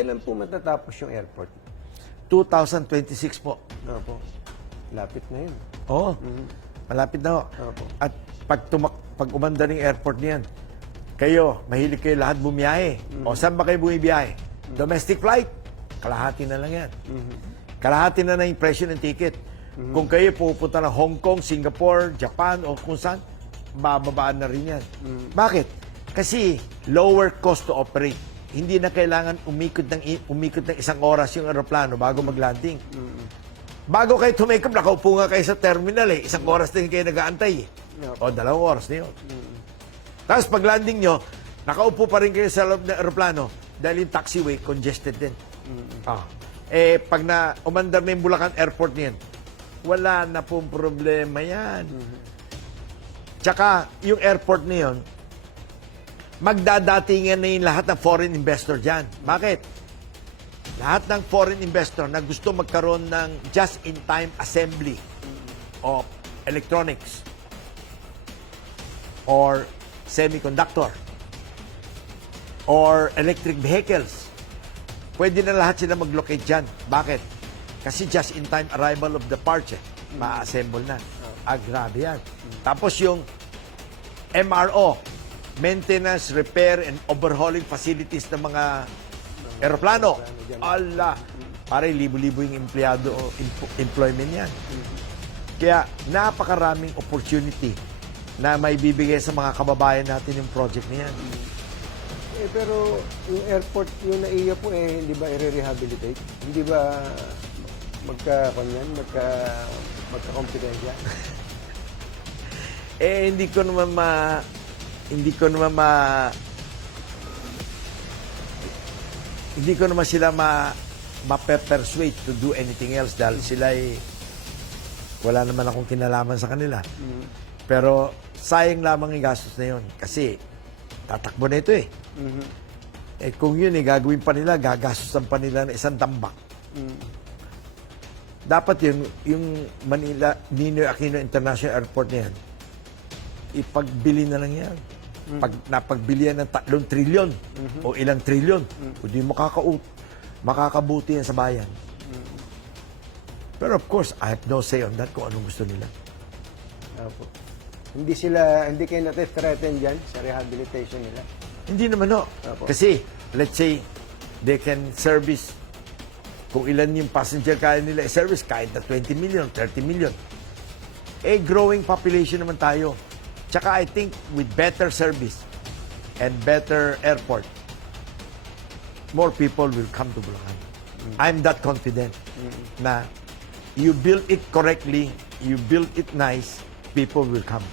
kailan po matatapos yung airport? 2026 po. Opo. Lapit na yun. Oo. Malapit na ho. Opo. At pag umanda ng airport niyan, kayo, mahilig kayo lahat bumiyahe. O saan ba kayo bumibiyahe? Domestic flight? Kalahati na lang yan. Kalahati na yung presyo ng ticket. Kung kayo pupunta ng Hong Kong, Singapore, Japan, o kung saan, bababaan na rin yan. Bakit? Kasi lower cost to operate. Hindi na kailangan umikot ng isang oras yung aeroplano bago mag-landing. Bago kayo tumake up, nakaupo nga kayo sa terminal eh. Isang oras din kayo nag-aantay eh. O 2 oras na yun. Tapos pag landing nyo, nakaupo pa rin kayo sa loob ng aeroplano dahil yung taxiway congested din. Pag umandar na yung Bulacan Airport niyan, wala na pong problema yan. Tsaka, yung airport na yun, magdadatingan na yung lahat ng foreign investor dyan. Bakit? Lahat ng foreign investor na gusto magkaroon ng just-in-time assembly of electronics or semiconductor or electric vehicles, pwede na lahat sila mag-locate dyan. Bakit? Kasi just-in-time arrival of the parts, ma-assemble na. Grabe yan. Tapos yung MRO, maintenance, repair, and overhauling facilities ng mga aeroplano. Allah! Pare, libo-libo yung empleyado o employment yan. Kaya napakaraming opportunity na may bibigay sa mga kababayan natin yung project na yan. Pero yung airport, yung NAIA po hindi ba i-rehabilitate? Hindi ba magka-kompetensya? Hindi ko naman sila ma-persuade to do anything else dahil sila wala naman akong kinalaman sa kanila. Pero sayang lamang yung gastos na yun kasi tatakbo na ito eh. Kung yun gagawin pa nila, gagastosan pa nila ng isang tambak. Dapat yung Manila Ninoy Aquino International Airport na yan, ipagbili na lang yan. Pag napagbilihan ng 3 trilyon o ilang trilyon, hindi makakabuti yan sa bayan. Pero of course, I have no say on that kung anong gusto nila. Opo. Hindi kayo nati-threaten dyan sa rehabilitation nila? Hindi naman no. Kasi, let's say, they can service, kung ilan yung passenger kaya nila i-service, kahit na 20 million, 30 million. Growing population naman tayo. Tsaka I think with better service and better airport, more people will come to Bulacan. I'm that confident na you build it correctly, you build it nice, people will come.